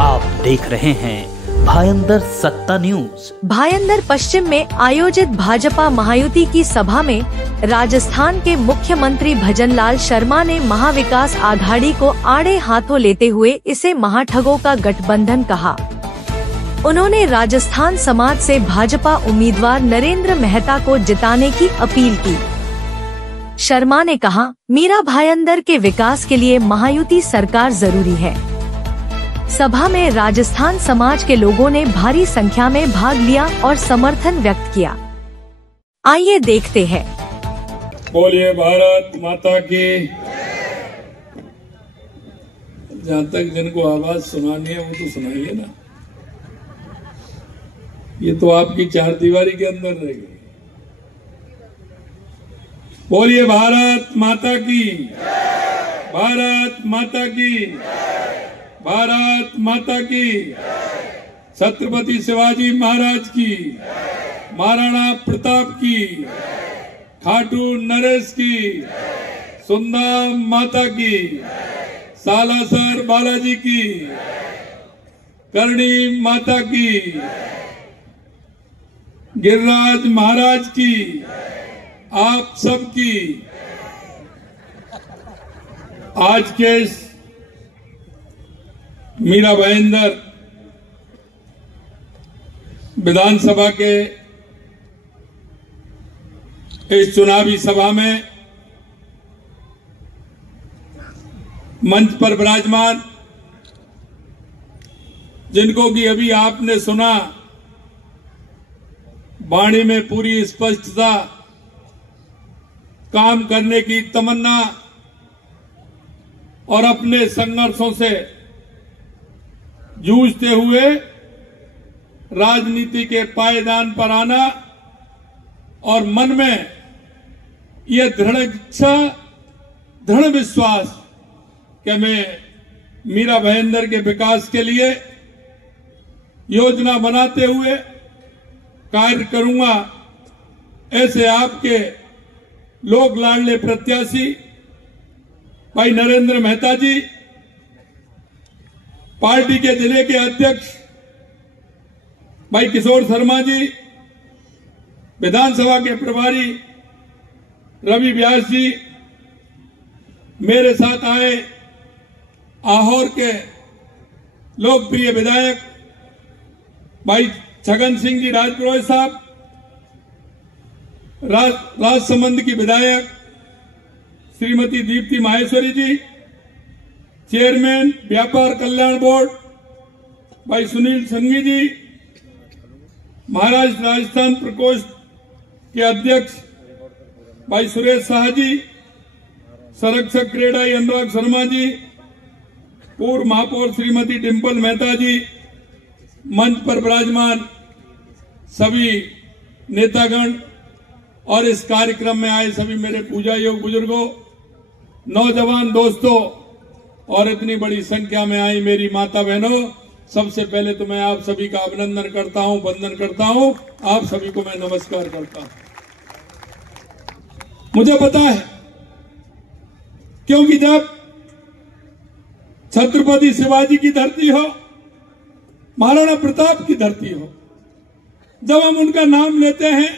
आप देख रहे हैं भायंदर सत्ता न्यूज। भायंदर पश्चिम में आयोजित भाजपा महायुति की सभा में राजस्थान के मुख्यमंत्री भजनलाल शर्मा ने महाविकास आघाड़ी को आड़े हाथों लेते हुए इसे महाठगों का गठबंधन कहा। उन्होंने राजस्थान समाज से भाजपा उम्मीदवार नरेंद्र मेहता को जिताने की अपील की। शर्मा ने कहा, मीरा भायंदर के विकास के लिए महायुति सरकार जरूरी है। सभा में राजस्थान समाज के लोगों ने भारी संख्या में भाग लिया और समर्थन व्यक्त किया। आइए देखते हैं। बोलिए भारत माता की। जहाँ तक जिनको आवाज सुनानी है वो तो सुनाइए ना, ये तो आपकी चार दीवारी के अंदर रहेगी। बोलिए भारत माता की, भारत माता की, भारत माता की। छत्रपति शिवाजी महाराज की, महाराणा प्रताप की, खाटू नरेश की, सुंदर माता की, सालासर बालाजी की, करणी माता की, गिरिराज महाराज की, आप सबकी। आज के इस मीरा भायंदर विधानसभा के इस चुनावी सभा में मंच पर विराजमान, जिनको कि अभी आपने सुना, वाणी में पूरी स्पष्टता, काम करने की तमन्ना और अपने संघर्षों से जूझते हुए राजनीति के पायदान पर आना और मन में यह दृढ़ इच्छा, दृढ़ विश्वास कि मैं मीरा भायंदर के विकास के लिए योजना बनाते हुए कार्य करूंगा। ऐसे आपके लोक लाडले प्रत्याशी भाई नरेंद्र मेहता जी, पार्टी के जिले के अध्यक्ष भाई किशोर शर्मा जी, विधानसभा के प्रभारी रवि व्यास जी, मेरे साथ आए आहोर के लोकप्रिय विधायक भाई छगन सिंह जी राजपुरोहित साहब, राजसमंद की विधायक श्रीमती दीप्ति माहेश्वरी जी, चेयरमैन व्यापार कल्याण बोर्ड भाई सुनील संघी जी, महाराष्ट्र राजस्थान प्रकोष्ठ के अध्यक्ष भाई सुरेश शाह जी, संरक्षक क्रीडाई अनुराग शर्मा जी, पूर्व महापौर श्रीमती डिम्पल मेहता जी, मंच पर विराजमान सभी नेतागण और इस कार्यक्रम में आए सभी मेरे पूजा योग बुजुर्गों, नौजवान दोस्तों और इतनी बड़ी संख्या में आई मेरी माता बहनों, सबसे पहले तो मैं आप सभी का अभिनंदन करता हूं, वंदन करता हूं। आप सभी को मैं नमस्कार करता हूं। मुझे पता है, क्योंकि जब छत्रपति शिवाजी की धरती हो, महाराणा प्रताप की धरती हो, जब हम उनका नाम लेते हैं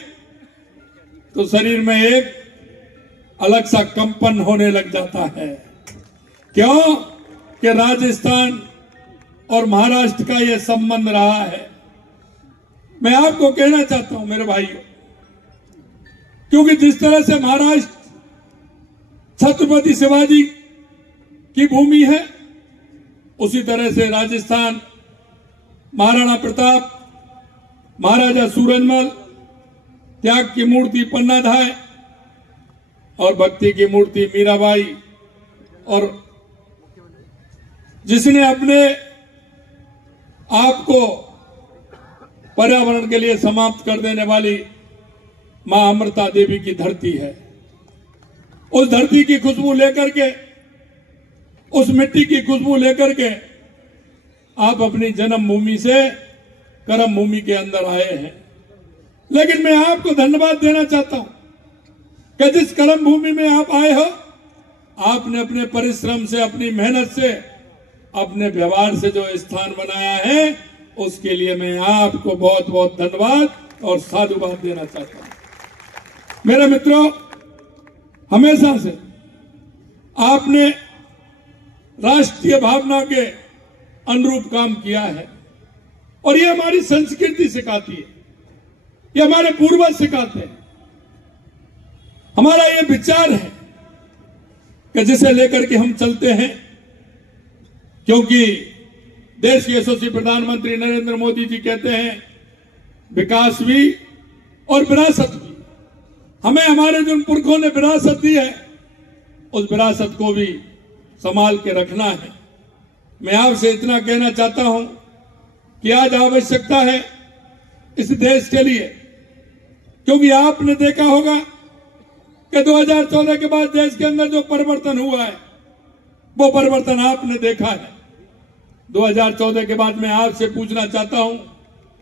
तो शरीर में एक अलग सा कंपन होने लग जाता है। क्यों कि राजस्थान और महाराष्ट्र का यह संबंध रहा है। मैं आपको कहना चाहता हूं मेरे भाइयों, क्योंकि जिस तरह से महाराष्ट्र छत्रपति शिवाजी की भूमि है, उसी तरह से राजस्थान महाराणा प्रताप, महाराजा सूरजमल, त्याग की मूर्ति पन्नाधाय और भक्ति की मूर्ति मीराबाई, और जिसने अपने आप को पर्यावरण के लिए समाप्त कर देने वाली मां अमृता देवी की धरती है। उस धरती की खुशबू लेकर के, उस मिट्टी की खुशबू लेकर के आप अपनी जन्मभूमि से कर्म भूमि के अंदर आए हैं। लेकिन मैं आपको धन्यवाद देना चाहता हूं कि जिस कर्म भूमि में आप आए हो, आपने अपने परिश्रम से, अपनी मेहनत से अपने व्यवहार से जो स्थान बनाया है उसके लिए मैं आपको बहुत बहुत धन्यवाद और साधुवाद देना चाहता हूं। मेरे मित्रों, हमेशा से आपने राष्ट्रीय भावना के अनुरूप काम किया है और ये हमारी संस्कृति सिखाती है, ये हमारे पूर्वज सिखाते हैं। हमारा ये विचार है कि जिसे लेकर के हम चलते हैं, क्योंकि देश के यशस्वी प्रधानमंत्री नरेंद्र मोदी जी कहते हैं विकास भी और विरासत भी। हमें हमारे जिन पुरखों ने विरासत दी है उस विरासत को भी संभाल के रखना है। मैं आपसे इतना कहना चाहता हूं कि आज आवश्यकता है इस देश के लिए, क्योंकि आपने देखा होगा कि 2014 के बाद देश के अंदर जो परिवर्तन हुआ है वो परिवर्तन आपने देखा है। 2014 के बाद मैं आपसे पूछना चाहता हूं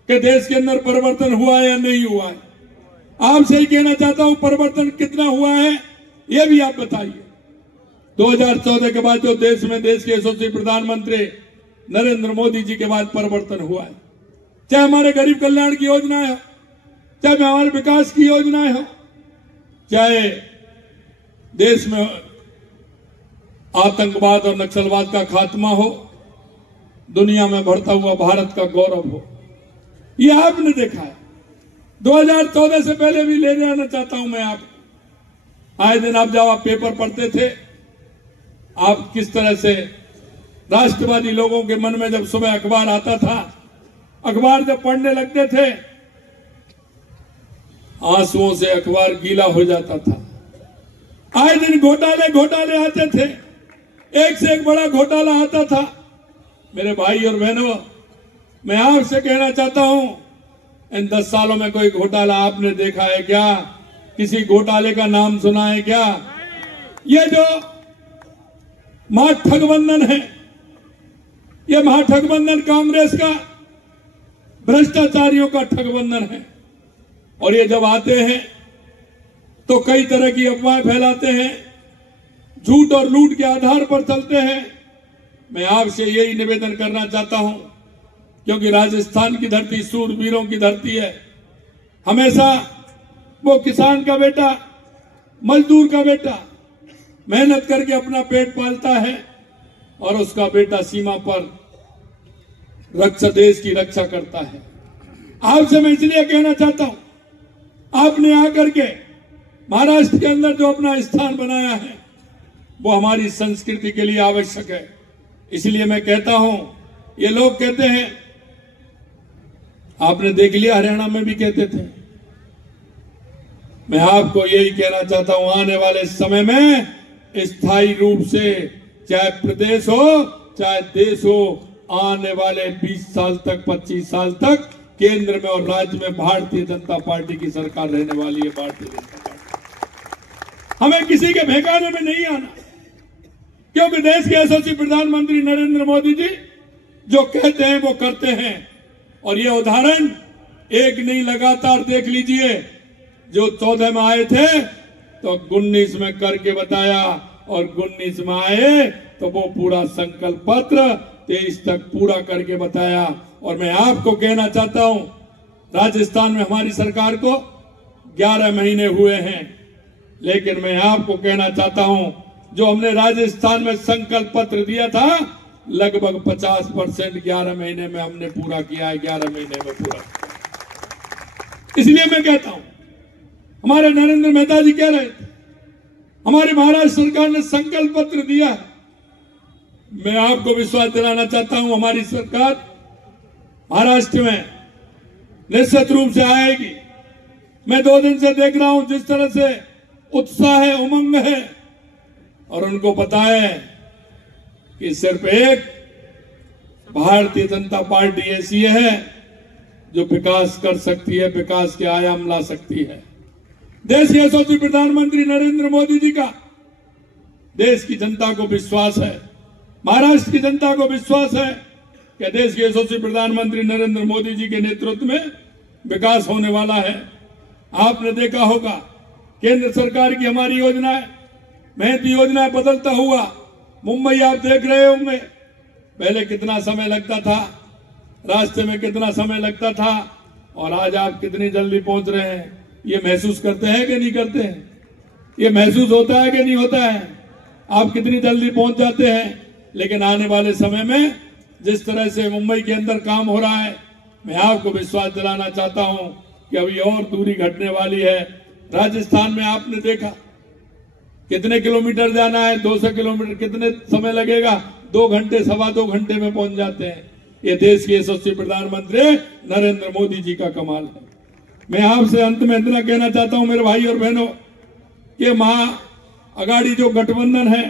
कि देश के अंदर परिवर्तन हुआ है या नहीं हुआ है। आपसे ही कहना चाहता हूं परिवर्तन कितना हुआ है ये भी आप बताइए। 2014 के बाद जो देश के यशस्वी प्रधानमंत्री नरेंद्र मोदी जी के बाद परिवर्तन हुआ है, चाहे हमारे गरीब कल्याण की योजनाएं हो, चाहे हमारे विकास की योजनाएं हो, चाहे देश में आतंकवाद और नक्सलवाद का खात्मा हो, दुनिया में बढ़ता हुआ भारत का गौरव हो, ये आपने देखा है। 2014 से पहले भी ले जाना चाहता हूं मैं आप। आए दिन आप जब आप पेपर पढ़ते थे, आप किस तरह से राष्ट्रवादी लोगों के मन में जब सुबह अखबार आता था, अखबार जब पढ़ने लगते थे, आंसुओं से अखबार गीला हो जाता था। आए दिन घोटाले आते थे, एक से एक बड़ा घोटाला आता था। मेरे भाई और बहनों, मैं आपसे कहना चाहता हूं, इन 10 सालों में कोई घोटाला आपने देखा है क्या? किसी घोटाले का नाम सुना है क्या? ये जो महागठबंधन है, ये महागठबंधन कांग्रेस का भ्रष्टाचारियों का ठगबंधन है। और ये जब आते हैं तो कई तरह की अफवाहें फैलाते हैं, झूठ और लूट के आधार पर चलते हैं। मैं आपसे यही निवेदन करना चाहता हूं, क्योंकि राजस्थान की धरती सूरवीरों की धरती है। हमेशा वो किसान का बेटा, मजदूर का बेटा मेहनत करके अपना पेट पालता है और उसका बेटा सीमा पर देश की रक्षा करता है। आपसे मैं इसलिए कहना चाहता हूं, आपने आकर के महाराष्ट्र के अंदर जो अपना स्थान बनाया है वो हमारी संस्कृति के लिए आवश्यक है। इसलिए मैं कहता हूं, ये लोग कहते हैं, आपने देख लिया हरियाणा में भी कहते थे। मैं आपको यही कहना चाहता हूं, आने वाले समय में स्थायी रूप से चाहे प्रदेश हो चाहे देश हो, आने वाले 20 साल तक 25 साल तक केंद्र में और राज्य में भारतीय जनता पार्टी की सरकार रहने वाली है। भारतीय जनता पार्टी, हमें किसी के बहकाने में नहीं आना, क्योंकि देश के यशस्वी प्रधानमंत्री नरेंद्र मोदी जी जो कहते हैं वो करते हैं। और ये उदाहरण एक नहीं, लगातार देख लीजिए। जो 14 में आए थे तो 19 में करके बताया, और 19 में आए तो वो पूरा संकल्प पत्र 23 तक पूरा करके बताया। और मैं आपको कहना चाहता हूं, राजस्थान में हमारी सरकार को 11 महीने हुए हैं, लेकिन मैं आपको कहना चाहता हूं, जो हमने राजस्थान में संकल्प पत्र दिया था लगभग 50% 11 महीने में हमने पूरा किया है। 11 महीने में पूरा। इसलिए मैं कहता हूं, हमारे नरेंद्र मेहता जी कह रहे थे, हमारी महाराष्ट्र सरकार ने संकल्प पत्र दिया है। मैं आपको विश्वास दिलाना चाहता हूं, हमारी सरकार महाराष्ट्र में निश्चित रूप से आएगी। मैं 2 दिन से देख रहा हूं जिस तरह से उत्साह है, उमंग है, और उनको पता है कि सिर्फ एक भारतीय जनता पार्टी ऐसी है जो विकास कर सकती है, विकास के आयाम ला सकती है। देश के यशस्वी प्रधानमंत्री नरेंद्र मोदी जी का देश की जनता को विश्वास है, महाराष्ट्र की जनता को विश्वास है कि देश के यशस्वी प्रधानमंत्री नरेंद्र मोदी जी के नेतृत्व में विकास होने वाला है। आपने देखा होगा केंद्र सरकार की हमारी योजनाएं, मेहनती योजनाएं बदलता हुआ मुंबई आप देख रहे होंगे। पहले कितना समय लगता था, रास्ते में कितना समय लगता था, और आज आप कितनी जल्दी पहुंच रहे हैं। ये महसूस करते हैं कि नहीं करते हैं? ये महसूस होता है कि नहीं होता है? आप कितनी जल्दी पहुंच जाते हैं। लेकिन आने वाले समय में जिस तरह से मुंबई के अंदर काम हो रहा है, मैं आपको विश्वास दिलाना चाहता हूं कि अभी और दूरी घटने वाली है। राजस्थान में आपने देखा कितने किलोमीटर जाना है, 200 किलोमीटर कितने समय लगेगा, 2 घंटे 2.25 घंटे में पहुंच जाते हैं। ये देश के यशस्वी प्रधानमंत्री नरेंद्र मोदी जी का कमाल है। मैं आपसे अंत में इतना कहना चाहता हूं मेरे भाई और बहनों, ये महा अगाड़ी जो गठबंधन है,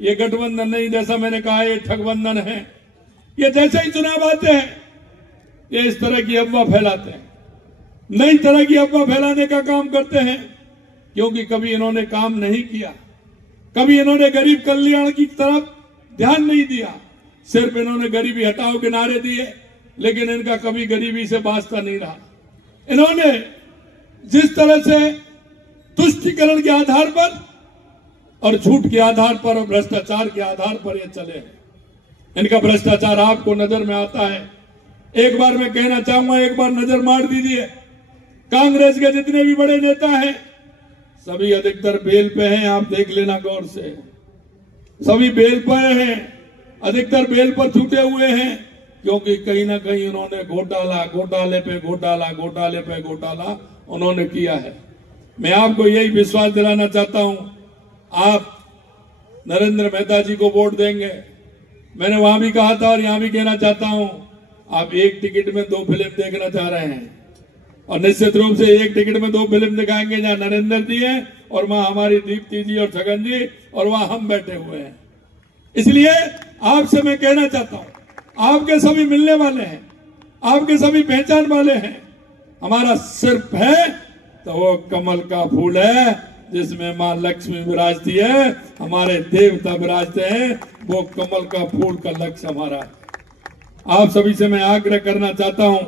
ये गठबंधन नहीं, जैसा मैंने कहा ये ठगबंधन है। ये जैसे ही चुनाव आते हैं ये इस तरह की अफवाह फैलाते हैं, नई तरह की अफवाह फैलाने का काम करते हैं, क्योंकि कभी इन्होंने काम नहीं किया, कभी इन्होंने गरीब कल्याण की तरफ ध्यान नहीं दिया। सिर्फ इन्होंने गरीबी हटाओ के नारे दिए, लेकिन इनका कभी गरीबी से वास्ता नहीं रहा। इन्होंने जिस तरह से तुष्टीकरण के आधार पर और झूठ के आधार पर और भ्रष्टाचार के आधार पर ये चले हैं, इनका भ्रष्टाचार आपको नजर में आता है। एक बार मैं कहना चाहूंगा, एक बार नजर मार दीजिए, कांग्रेस के जितने भी बड़े नेता हैं सभी अधिकतर बेल पे हैं। आप देख लेना गौर से, सभी बेल पे हैं, अधिकतर बेल पर छूटे हुए हैं, क्योंकि कहीं ना कहीं उन्होंने घोटाला, घोटाले पे घोटाला, घोटाले पे घोटाला उन्होंने किया है। मैं आपको यही विश्वास दिलाना चाहता हूं, आप नरेंद्र मेहता जी को वोट देंगे। मैंने वहां भी कहा था और यहां भी कहना चाहता हूं, आप एक टिकट में 2 फिल्म देखना चाह रहे हैं, और निश्चित रूप से एक टिकट में 2 फिल्म दिखाएंगे, जहां नरेंद्र जी हैं और वहां हमारी दीप्ति जी और छगन जी, और वहां हम बैठे हुए हैं। इसलिए आपसे मैं कहना चाहता हूं, आपके सभी मिलने वाले हैं, आपके सभी पहचान वाले हैं। हमारा सिर्फ है तो वो कमल का फूल है, जिसमें मां लक्ष्मी विराजती है, हमारे देवता विराजते हैं, वो कमल का फूल का लक्ष्य हमारा है। आप सभी से मैं आग्रह करना चाहता हूं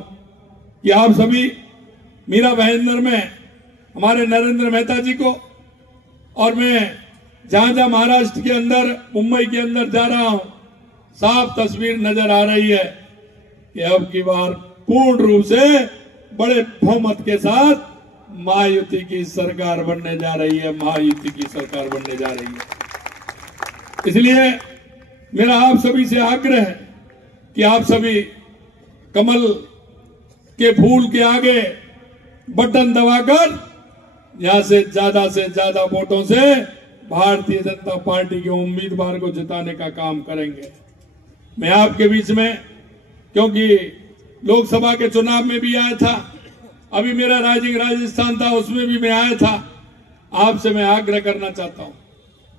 कि आप सभी मीरा भाईंदर में हमारे नरेंद्र मेहता जी को, और मैं जहां जहां महाराष्ट्र के अंदर, मुंबई के अंदर जा रहा हूं, साफ तस्वीर नजर आ रही है कि अब की बार पूर्ण रूप से बड़े बहुमत के साथ महायुति की सरकार बनने जा रही है, महायुति की सरकार बनने जा रही है। इसलिए मेरा आप सभी से आग्रह है कि आप सभी कमल के फूल के आगे बटन दबाकर यहां से ज्यादा वोटों से भारतीय जनता पार्टी के उम्मीदवार को जिताने का काम करेंगे। मैं आपके बीच में, क्योंकि लोकसभा के चुनाव में भी आया था, अभी मेरा राइजिंग राजस्थान था, उसमें भी मैं आया था, आपसे मैं आग्रह करना चाहता हूं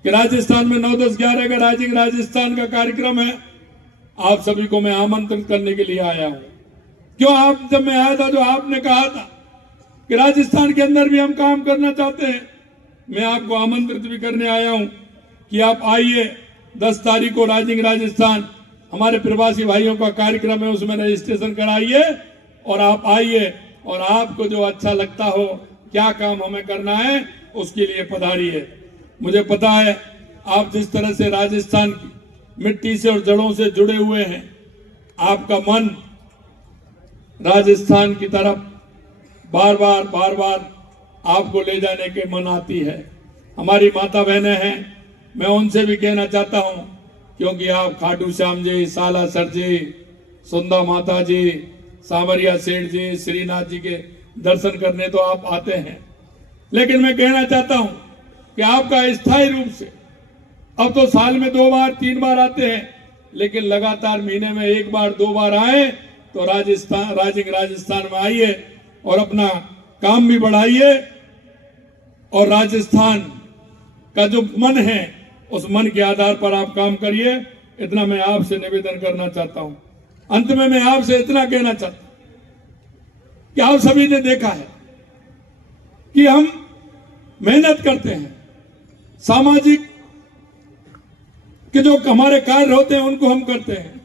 कि राजस्थान में 9, 10, 11 का राइजिंग राजस्थान का कार्यक्रम है। आप सभी को मैं आमंत्रित करने के लिए आया हूं। क्यों? आप जब मैं आया था जो आपने कहा था कि राजस्थान के अंदर भी हम काम करना चाहते हैं, मैं आपको आमंत्रित भी करने आया हूं कि आप आइए। 10 तारीख को राइजिंग राजस्थान हमारे प्रवासी भाइयों का कार्यक्रम है, उसमें रजिस्ट्रेशन कराइए और आप आइए, और आपको जो अच्छा लगता हो, क्या काम हमें करना है, उसके लिए पधारिए। मुझे पता है आप जिस तरह से राजस्थान की मिट्टी से और जड़ों से जुड़े हुए हैं, आपका मन राजस्थान की तरफ बार बार आपको ले जाने के मन आती है। हमारी माता बहनें हैं, मैं उनसे भी कहना चाहता हूं, क्योंकि आप खाटू श्याम जी, सालासर जी, सुंदा माता जी, सामरिया सेठ जी, श्रीनाथ जी के दर्शन करने तो आप आते हैं, लेकिन मैं कहना चाहता हूं कि आपका स्थायी रूप से, अब तो साल में 2 बार 3 बार आते हैं, लेकिन लगातार महीने में 1 बार 2 बार आए तो राइजिंग राजस्थान में आइए और अपना काम भी बढ़ाइए, और राजस्थान का जो मन है उस मन के आधार पर आप काम करिए। इतना मैं आपसे निवेदन करना चाहता हूं। अंत में मैं आपसे इतना कहना चाहता हूं कि आप सभी ने देखा है कि हम मेहनत करते हैं, सामाजिक के जो हमारे कार्य होते हैं उनको हम करते हैं।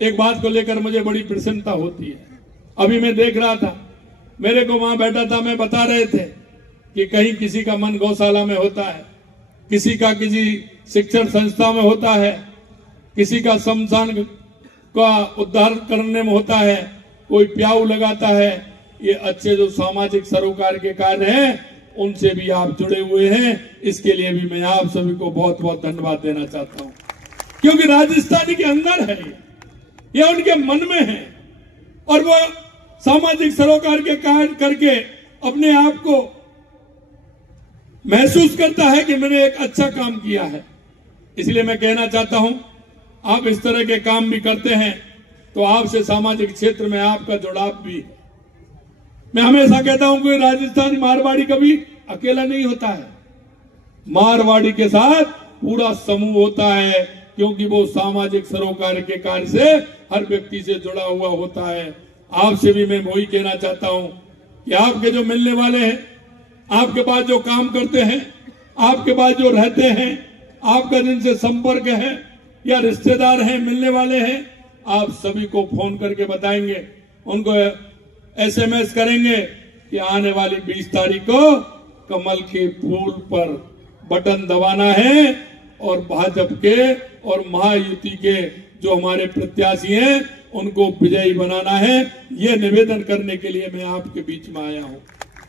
एक बात को लेकर मुझे बड़ी प्रसन्नता होती है। अभी मैं देख रहा था, मेरे को वहां बैठा था, मैं बता रहे थे कि कहीं किसी का मन गौशाला में होता है, किसी का किसी शिक्षण संस्था में होता है, किसी का शमशान का उद्धार करने में होता है, कोई प्याऊ लगाता है। ये अच्छे जो सामाजिक सरोकार के कार्य हैं उनसे भी आप जुड़े हुए हैं, इसके लिए भी मैं आप सभी को बहुत बहुत धन्यवाद देना चाहता हूं, क्योंकि राजस्थानी के अंदर है ये उनके मन में है और वो सामाजिक सरोकार के कार्य करके अपने आप को महसूस करता है कि मैंने एक अच्छा काम किया है। इसलिए मैं कहना चाहता हूं, आप इस तरह के काम भी करते हैं तो आपसे सामाजिक क्षेत्र में आपका जुड़ाव भी है। मैं हमेशा कहता हूं कि राजस्थानी मारवाड़ी कभी अकेला नहीं होता है, मारवाड़ी के साथ पूरा समूह होता है, क्योंकि वो सामाजिक सरोकार के कार्य से हर व्यक्ति से जुड़ा हुआ होता है। आपसे भी मैं वही कहना चाहता हूं कि आपके जो मिलने वाले हैं, आपके पास जो काम करते हैं, आपके पास जो रहते हैं, आपका जिनसे संपर्क है या रिश्तेदार हैं, मिलने वाले हैं, आप सभी को फोन करके बताएंगे, उनको SMS करेंगे कि आने वाली 20 तारीख को कमल के फूल पर बटन दबाना है और भाजपा के और महायुति के जो हमारे प्रत्याशी हैं उनको विजयी बनाना है। ये निवेदन करने के लिए मैं आपके बीच में आया हूं।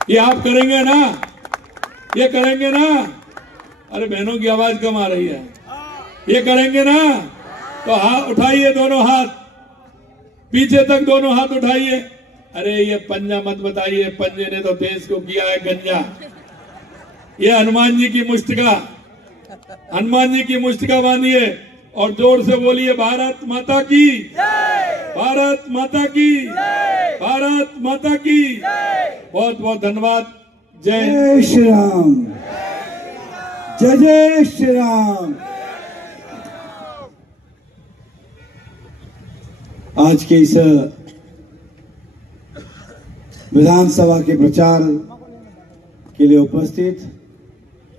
ये आप करेंगे ना? ये करेंगे ना? अरे बहनों की आवाज कम आ रही है। ये करेंगे ना? तो हाथ उठाइए, दोनों हाथ पीछे तक, दोनों हाथ उठाइए। अरे ये पंजा मत बताइए, पंजे ने तो देश को किया है गंजा। ये हनुमान जी की मुष्टिका, हनुमान जी की मुष्टिका बांधिए और जोर से बोलिए, भारत माता की, भारत माता की, भारत माता की। बहुत बहुत धन्यवाद। जय श्री राम, जय जय श्री राम। आज के इस विधानसभा के प्रचार के लिए उपस्थित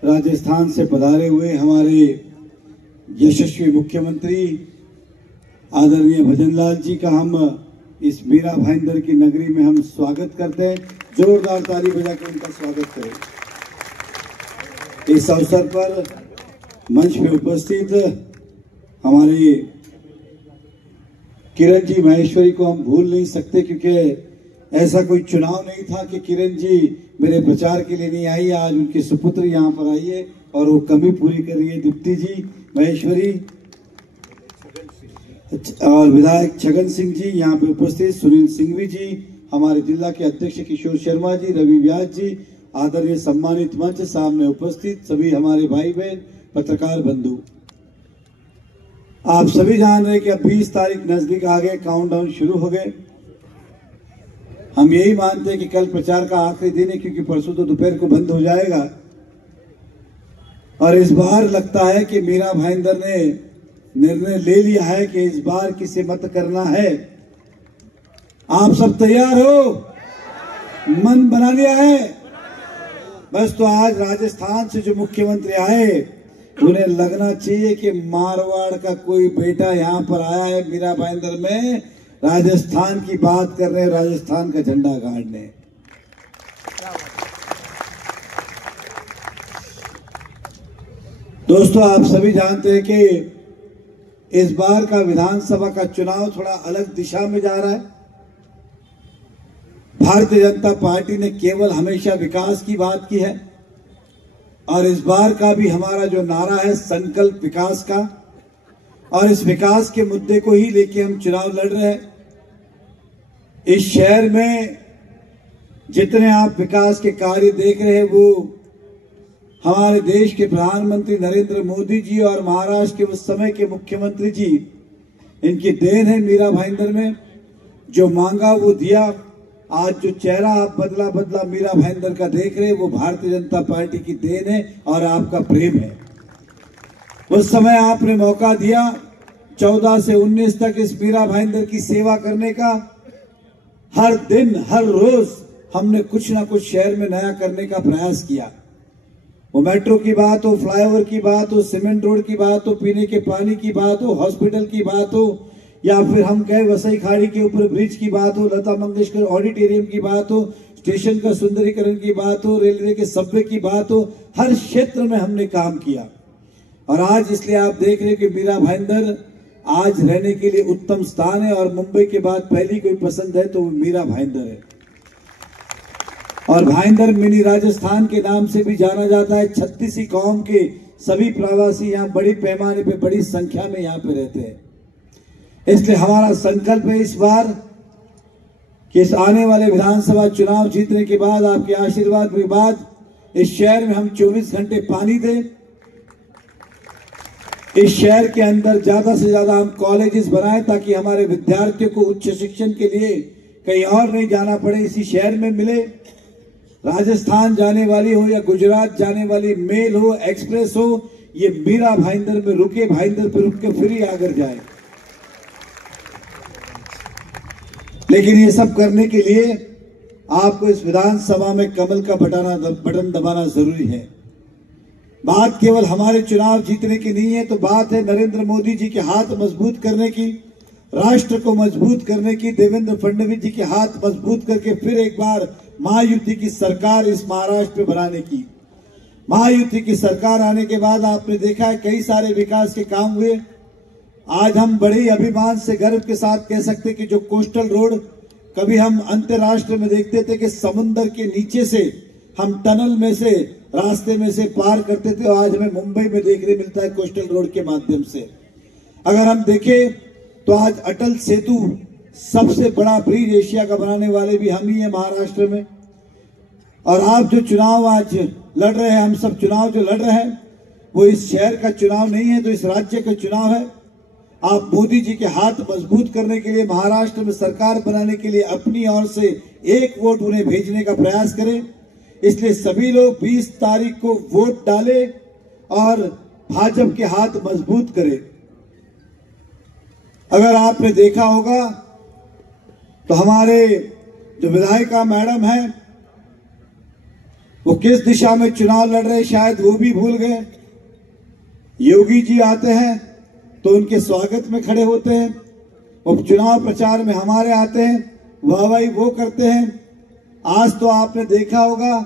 राजस्थान से पधारे हुए हमारे यशस्वी मुख्यमंत्री आदरणीय भजनलाल जी का हम इस मीरा भाईंदर की नगरी में हम स्वागत करते हैं। जोरदार ताली बजाकर उनका स्वागत करें। इस अवसर पर मंच में उपस्थित हमारे किरण जी माहेश्वरी को हम भूल नहीं सकते, क्योंकि ऐसा कोई चुनाव नहीं था कि किरण जी मेरे प्रचार के लिए नहीं आई। आज उनकी सुपुत्र यहाँ पर आई है और वो कमी पूरी कर रही है। दीप्ति जी माहेश्वरी और विधायक छगन सिंह जी यहाँ पे उपस्थित, सुनील सिंघवी जी, हमारे जिला के अध्यक्ष किशोर शर्मा जी, रवि व्यास जी, आदरणीय सम्मानित मंच सामने उपस्थित सभी हमारे भाई बहन पत्रकार बंधु, आप सभी जान रहे कि अब 20 तारीख नजदीक आ गए, काउंटडाउन शुरू हो गए। हम यही मानते हैं कि कल प्रचार का आखिरी दिन है, क्योंकि परसों तो दोपहर को बंद हो जाएगा। और इस बार लगता है कि मीरा भाईंदर ने निर्णय ले लिया है कि इस बार किसे मत करना है। आप सब तैयार हो? मन बना लिया है? बस तो आज राजस्थान से जो मुख्यमंत्री आए उन्हें लगना चाहिए कि मारवाड़ का कोई बेटा यहाँ पर आया है मीरा भाईंदर में, राजस्थान की बात कर रहे हैं, राजस्थान का झंडा गाड़ने। दोस्तों, आप सभी जानते हैं कि इस बार का विधानसभा का चुनाव थोड़ा अलग दिशा में जा रहा है। भारतीय जनता पार्टी ने केवल हमेशा विकास की बात की है और इस बार का भी हमारा जो नारा है संकल्प विकास का, और इस विकास के मुद्दे को ही लेके हम चुनाव लड़ रहे हैं। इस शहर में जितने आप विकास के कार्य देख रहे हैं वो हमारे देश के प्रधानमंत्री नरेंद्र मोदी जी और महाराष्ट्र के उस समय के मुख्यमंत्री जी, इनकी देन है। मीरा भाईंदर में जो मांगा वो दिया। आज जो चेहरा आप बदला बदला मीरा भाईंदर का देख रहे हैं वो भारतीय जनता पार्टी की देन है और आपका प्रेम है। उस समय आपने मौका दिया 14 से 19 तक इस मीरा भाईंदर की सेवा करने का। हर दिन हर रोज हमने कुछ ना कुछ शहर में नया करने का प्रयास किया। वो मेट्रो की बात हो, फ्लाईओवर की बात हो, सीमेंट रोड की बात हो, पीने के पानी की बात हो, हॉस्पिटल की बात हो, या फिर हम कहे वसई खाड़ी के ऊपर ब्रिज की बात हो, लता मंगेशकर ऑडिटोरियम की बात हो, स्टेशन का सुंदरीकरण की बात हो, रेलवे के सबवे की बात हो, हर क्षेत्र में हमने काम किया। और आज इसलिए आप देख रहे हैं कि मीरा भाईंदर आज रहने के लिए उत्तम स्थान है। और मुंबई के बाद पहली कोई पसंद है तो वो मीरा भाईंदर है। और भाईंदर मिनी राजस्थान के नाम से भी जाना जाता है। 36 कौम के सभी प्रवासी यहाँ बड़े पैमाने पे, बड़ी संख्या में यहाँ पे रहते हैं। इसलिए हमारा संकल्प है इस बार कि इस आने वाले विधानसभा चुनाव जीतने के बाद, आपके आशीर्वाद के बाद, इस शहर में हम 24 घंटे पानी दें। इस शहर के अंदर ज्यादा से ज्यादा हम कॉलेजेस बनाएं ताकि हमारे विद्यार्थियों को उच्च शिक्षण के लिए कहीं और नहीं जाना पड़े, इसी शहर में मिले। राजस्थान जाने वाली हो या गुजरात जाने वाली मेल हो, एक्सप्रेस हो, ये मीरा भाईंदर में रुके, भाईंदर पे रुक के फिर ही आगर जाए। लेकिन ये सब करने के लिए आपको इस विधानसभा में कमल का बटन दबाना जरूरी है। बात केवल हमारे चुनाव जीतने की नहीं है, तो बात है नरेंद्र मोदी जी के हाथ मजबूत करने की, राष्ट्र को मजबूत करने की, देवेंद्र फडणवीस जी के हाथ मजबूत करके फिर एक बार महायुति की सरकार इस महाराष्ट्र में बनाने की। महायुति की सरकार आने के बाद आपने देखा है कई सारे विकास के काम हुए। आज हम बड़े ही अभिमान से, गर्व के साथ कह सकते कि जो कोस्टल रोड कभी हम अंतरराष्ट्र में देखते थे कि समुद्र के नीचे से हम टनल में से, रास्ते में से पार करते थे, और आज हमें मुंबई में देखने मिलता है कोस्टल रोड के माध्यम से। अगर हम देखें तो आज अटल सेतु सबसे बड़ा ब्रिज एशिया का बनाने वाले भी हम ही हैं महाराष्ट्र में। और आप जो चुनाव आज लड़ रहे हैं, हम सब चुनाव जो लड़ रहे हैं, वो इस शहर का चुनाव नहीं है, तो इस राज्य का चुनाव है। आप मोदी जी के हाथ मजबूत करने के लिए, महाराष्ट्र में सरकार बनाने के लिए अपनी ओर से एक वोट उन्हें भेजने का प्रयास करें। इसलिए सभी लोग 20 तारीख को वोट डालें और भाजपा के हाथ मजबूत करें। अगर आपने देखा होगा तो हमारे जो विधायिका मैडम है वो किस दिशा में चुनाव लड़ रहे, शायद वो भी भूल गए। योगी जी आते हैं तो उनके स्वागत में खड़े होते हैं, और चुनाव प्रचार में हमारे आते हैं, वाहवाही वो करते हैं। आज तो आपने देखा होगा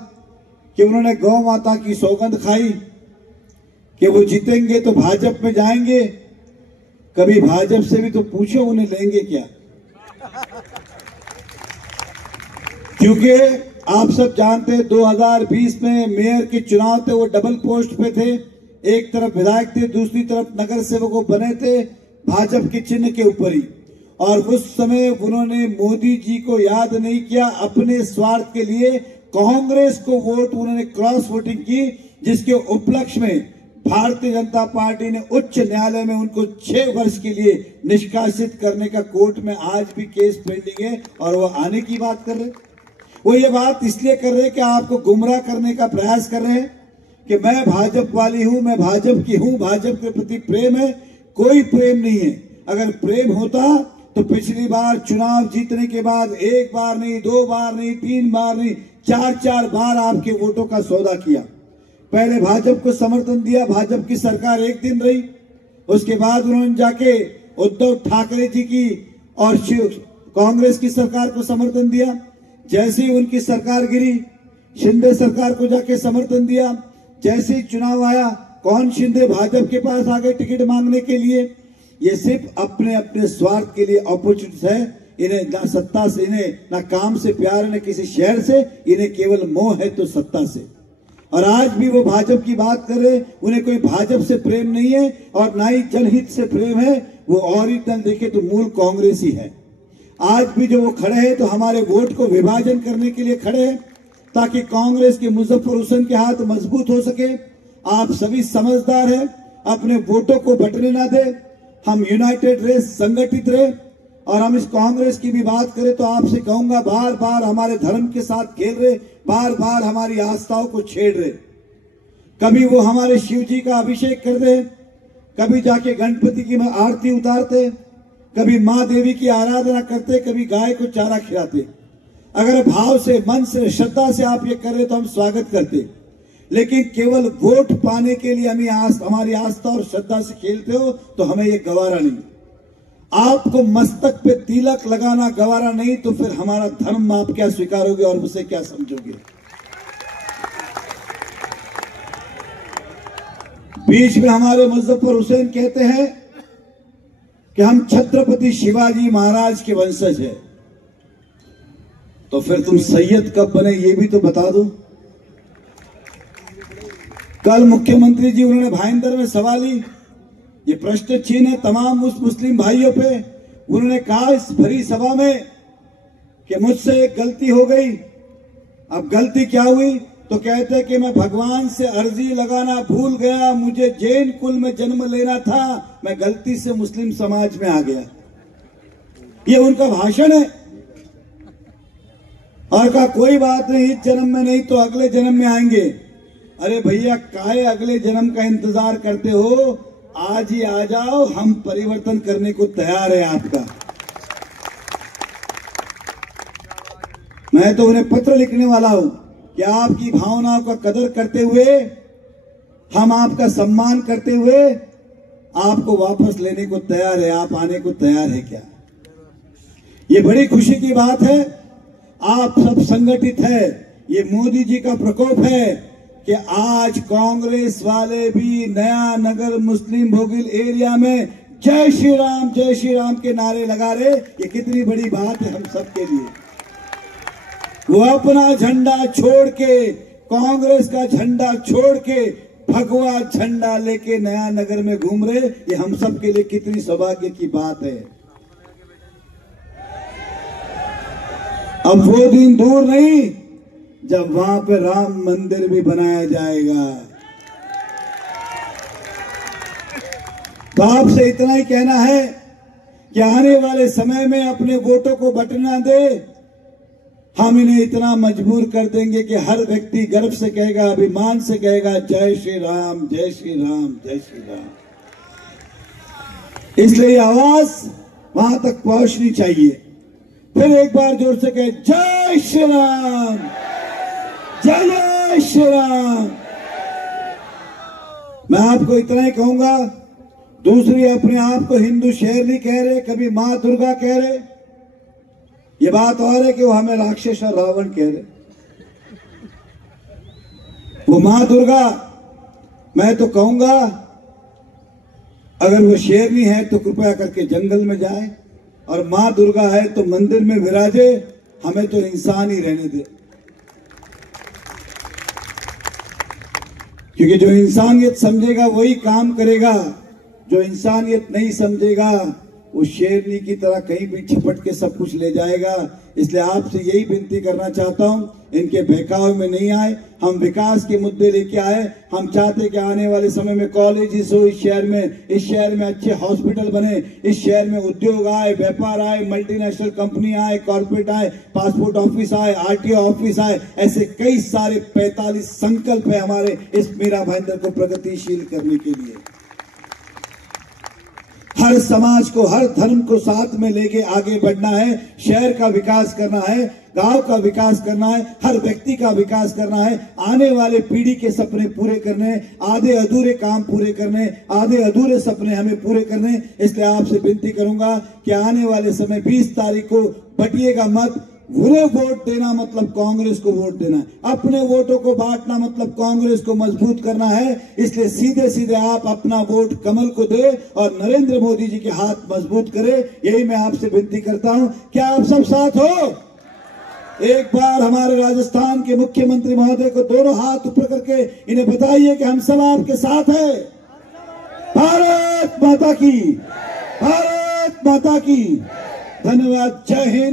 कि उन्होंने गौ माता की सौगंध खाई कि वो जीतेंगे तो भाजपा में जाएंगे। कभी भाजपा से भी तो पूछो उन्हें लेंगे क्या, क्योंकि आप सब जानते हैं 2020 में मेयर के चुनाव थे, वो डबल पोस्ट पे थे। एक तरफ विधायक थे, दूसरी तरफ नगर सेवक बने थे भाजपा के चिन्ह के ऊपर ही। और उस समय उन्होंने मोदी जी को याद नहीं किया, अपने स्वार्थ के लिए कांग्रेस को वोट उन्होंने क्रॉस वोटिंग की, जिसके उपलक्ष्य में भारतीय जनता पार्टी ने उच्च न्यायालय में उनको 6 वर्ष के लिए निष्कासित करने का, कोर्ट में आज भी केस पेंडिंग है। और वो आने की बात कर रहे, वो ये बात इसलिए कर रहे कि आपको गुमराह करने का प्रयास कर रहे हैं कि मैं भाजपा वाली हूं, मैं भाजपा की हूं, भाजपा के प्रति प्रेम है। कोई प्रेम नहीं है। अगर प्रेम होता तो पिछली बार चुनाव जीतने के बाद 1 बार नहीं, 2 बार नहीं, 3 बार नहीं, 4 बार आपके वोटों का सौदा किया। पहले भाजपा को समर्थन दिया, भाजपा की सरकार 1 दिन रही, उसके बाद उन्होंने जाके उद्धव ठाकरे जी की और कांग्रेस की सरकार को समर्थन दिया। जैसे ही उनकी सरकार गिरी, शिंदे सरकार को जाके समर्थन दिया। जैसे ही चुनाव आया, कौन शिंदे भाजपा के पास आ गए टिकट मांगने के लिए। ये सिर्फ अपने अपने स्वार्थ के लिए अपॉर्चुनिस्ट है। इन्हें ना सत्ता से, इन्हें ना काम से प्यार है, ना किसी शहर से, इन्हें केवल मोह है तो सत्ता से। और आज भी वो भाजपा की बात कर रहे, उन्हें कोई भाजपा से प्रेम नहीं है और ना ही जनहित से प्रेम है। वो ओरिजिनल देखे तो मूल कांग्रेस ही है। आज भी जो वो खड़े हैं तो हमारे वोट को विभाजन करने के लिए खड़े हैं, ताकि कांग्रेस के मुजफ्फर हुसैन के हाथ मजबूत हो सके। आप सभी समझदार हैं, अपने वोटों को बंटने ना दे। हम यूनाइटेड रहे, संगठित रहे। और हम इस कांग्रेस की भी बात करें तो आपसे कहूंगा, बार बार हमारे धर्म के साथ खेल रहे, बार बार हमारी आस्थाओं को छेड़ रहे। कभी वो हमारे शिव जी का अभिषेक कर दे, कभी जाके गणपति की आरती उतारते, कभी माँ देवी की आराधना करते, कभी गाय को चारा खिलाते। अगर भाव से, मन से, श्रद्धा से आप ये कर रहे तो हम स्वागत करते। लेकिन केवल वोट पाने के लिए हमारी आस्था और श्रद्धा से खेलते हो तो हमें ये गवारा नहीं। आपको मस्तक पे तिलक लगाना गवारा नहीं तो फिर हमारा धर्म आप क्या स्वीकारोगे और उसे क्या समझोगे। बीच में हमारे मुजफ्फर हुसैन कहते हैं कि हम छत्रपति शिवाजी महाराज के वंशज है, तो फिर तुम सैयद कब बने ये भी तो बता दो। कल मुख्यमंत्री जी उन्होंने भाईंदर में सवाल ही ये प्रश्न चिन्ह है तमाम उस मुस्लिम भाइयों पे। उन्होंने कहा इस भरी सभा में कि मुझसे एक गलती हो गई। अब गलती क्या हुई तो कहते कि मैं भगवान से अर्जी लगाना भूल गया, मुझे जैन कुल में जन्म लेना था, मैं गलती से मुस्लिम समाज में आ गया। ये उनका भाषण है। और कहा कोई बात नहीं, इस जन्म में नहीं तो अगले जन्म में आएंगे। अरे भैया काहे अगले जन्म का इंतजार करते हो, आज ही आ जाओ, हम परिवर्तन करने को तैयार है आपका। मैं तो उन्हें पत्र लिखने वाला हूं कि आपकी भावनाओं का कदर करते हुए, हम आपका सम्मान करते हुए आपको वापस लेने को तैयार है। आप आने को तैयार है क्या? ये बड़ी खुशी की बात है। आप सब संगठित है। ये मोदी जी का प्रकोप है कि आज कांग्रेस वाले भी नया नगर मुस्लिम भोगिल एरिया में जय श्री राम के नारे लगा रहे। ये कितनी बड़ी बात है हम सबके लिए। वो अपना झंडा छोड़ के, कांग्रेस का झंडा छोड़ के भगवा झंडा लेके नया नगर में घूम रहे। ये हम सब के लिए कितनी सौभाग्य की बात है। अब वो दिन दूर नहीं जब वहां पे राम मंदिर भी बनाया जाएगा। तो आपसे इतना ही कहना है कि आने वाले समय में अपने वोटों को बंटना दे। हम इन्हें इतना मजबूर कर देंगे कि हर व्यक्ति गर्व से कहेगा, अभिमान से कहेगा जय श्री राम, जय श्री राम, जय श्री राम। इसलिए आवाज वहां तक पहुंचनी चाहिए। फिर एक बार जोर से कहे जय श्री राम, जय श्री राम। मैं आपको इतना ही कहूंगा। दूसरी, अपने आप को हिंदू शहर नहीं कह रहे, कभी मां दुर्गा कह रहे। ये बात और है कि वो हमें राक्षस और रावण कह रहे। वो मां दुर्गा, मैं तो कहूंगा अगर वो शेरनी है तो कृपया करके जंगल में जाए, और मां दुर्गा है तो मंदिर में विराजे। हमें तो इंसान ही रहने दे, क्योंकि जो इंसानियत समझेगा वही काम करेगा। जो इंसानियत नहीं समझेगा वो शेरनी की तरह कहीं भी झपट के सब कुछ ले जाएगा। इसलिए आपसे यही विनती करना चाहता हूं, इनके बहकावे में नहीं आए। हम विकास के मुद्दे लेके आए। हम चाहते कि आने वाले समय में कॉलेजेस हो इस शहर में अच्छे हॉस्पिटल बने, इस शहर में उद्योग आए, व्यापार आए, मल्टीनेशनल कंपनी आए, कॉर्पोरेट आए, पासपोर्ट ऑफिस आए, आरटीओ ऑफिस आए। ऐसे कई सारे 45 संकल्प है हमारे इस मीरा भाईंदर को प्रगतिशील करने के लिए। हर समाज को, हर धर्म को साथ में लेके आगे बढ़ना है। शहर का विकास करना है, गांव का विकास करना है, हर व्यक्ति का विकास करना है। आने वाले पीढ़ी के सपने पूरे करने, आधे अधूरे काम पूरे करने, आधे अधूरे सपने हमें पूरे करने। इसलिए आपसे विनती करूंगा कि आने वाले समय 20 तारीख को बटिएगा मत। बुरे वोट देना मतलब कांग्रेस को वोट देना, अपने वोटों को बांटना मतलब कांग्रेस को मजबूत करना है। इसलिए सीधे सीधे आप अपना वोट कमल को दे और नरेंद्र मोदी जी के हाथ मजबूत करें। यही मैं आपसे विनती करता हूं। क्या आप सब साथ हो? एक बार हमारे राजस्थान के मुख्यमंत्री महोदय को दोनों हाथ ऊपर करके इन्हें बताइए कि हम सब आपके साथ हैं। भारत माता की, भारत माता की। धन्यवाद। जय हिंद।